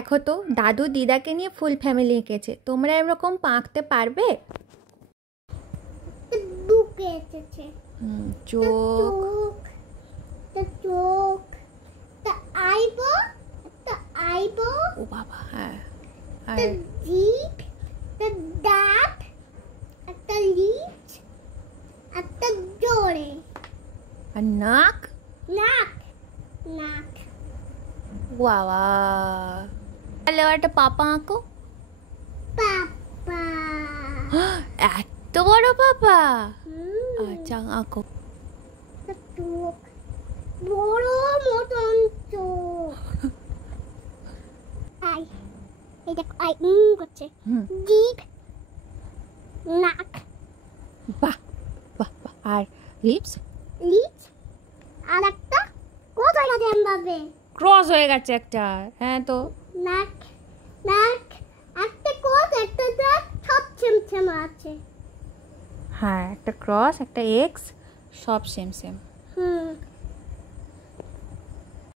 দেখো তো দাদু দিদাকে নিয়ে ফুল ফ্যামিলি এঁকেছে। তোমরা এরকম আঁকতে পারবে? বুকে এসেছে চোখ, চোখ, আইবো, আইবো, ও বাবা, হ্যাঁ, আর জিভ, দাঁত, একটা লিচ, একটা জোরে, আর নাক, নাক, নাক, বাবা। তাহলে একটা পাপা আঁকো। পাপা, এত বড় পাপা? আচ্ছা আঁকো। চোখ, বড় মতন চোখ, আই, এই দেখ আই করছে, জিভ, নাক, বাহ বাহ বাহ, আর লিপস, লিচ, আর একটা কোথায় গেছে এমভাবে, ক্রস হয়ে গেছে একটা। হ্যাঁ তো নাক, নাক, একটা কোথ, একটা দাঁত, সব ছেমছেম আছে। হ্যাঁ, একটা ক্রস, একটা এক্স, সব সেম সেম।